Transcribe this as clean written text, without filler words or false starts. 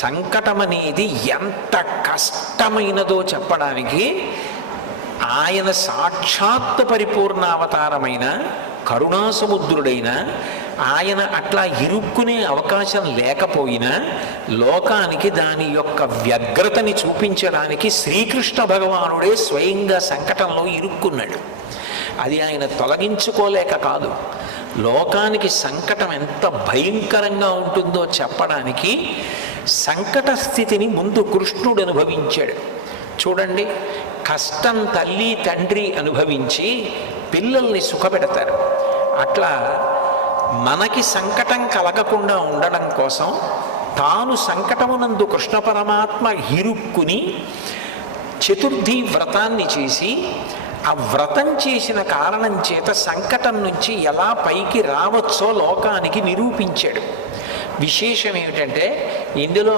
సంకటం అనేది ఎంత కష్టమైనదో చెప్పడానికి ఆయన సాక్షాత్ పరిపూర్ణావతారమైన కరుణాసముద్రుడైన ఆయన అట్లా ఇరుక్కునే అవకాశం లేకపోయినా లోకానికి దాని యొక్క వ్యగ్రతని చూపించడానికి శ్రీకృష్ణ భగవానుడే స్వయంగా సంకటంలో ఇరుక్కున్నాడు. అది ఆయన తొలగించుకోలేక కాదు, లోకానికి సంకటం ఎంత భయంకరంగా ఉంటుందో చెప్పడానికి సంకట స్థితిని ముందు కృష్ణుడు అనుభవించాడు. చూడండి, కష్టం తల్లి తండ్రి అనుభవించి పిల్లల్ని సుఖపెడతారు. అట్లా మనకి సంకటం కలగకుండా ఉండడం కోసం తాను సంకటమునందు కృష్ణ పరమాత్మ ఇరుక్కుని చతుర్థి వ్రతాన్ని చేసి ఆ వ్రతం చేసిన కారణం చేత సంకటం నుంచి ఎలా పైకి రావచ్చో లోకానికి నిరూపించాడు. విశేషం ఏమిటంటే ఇందులో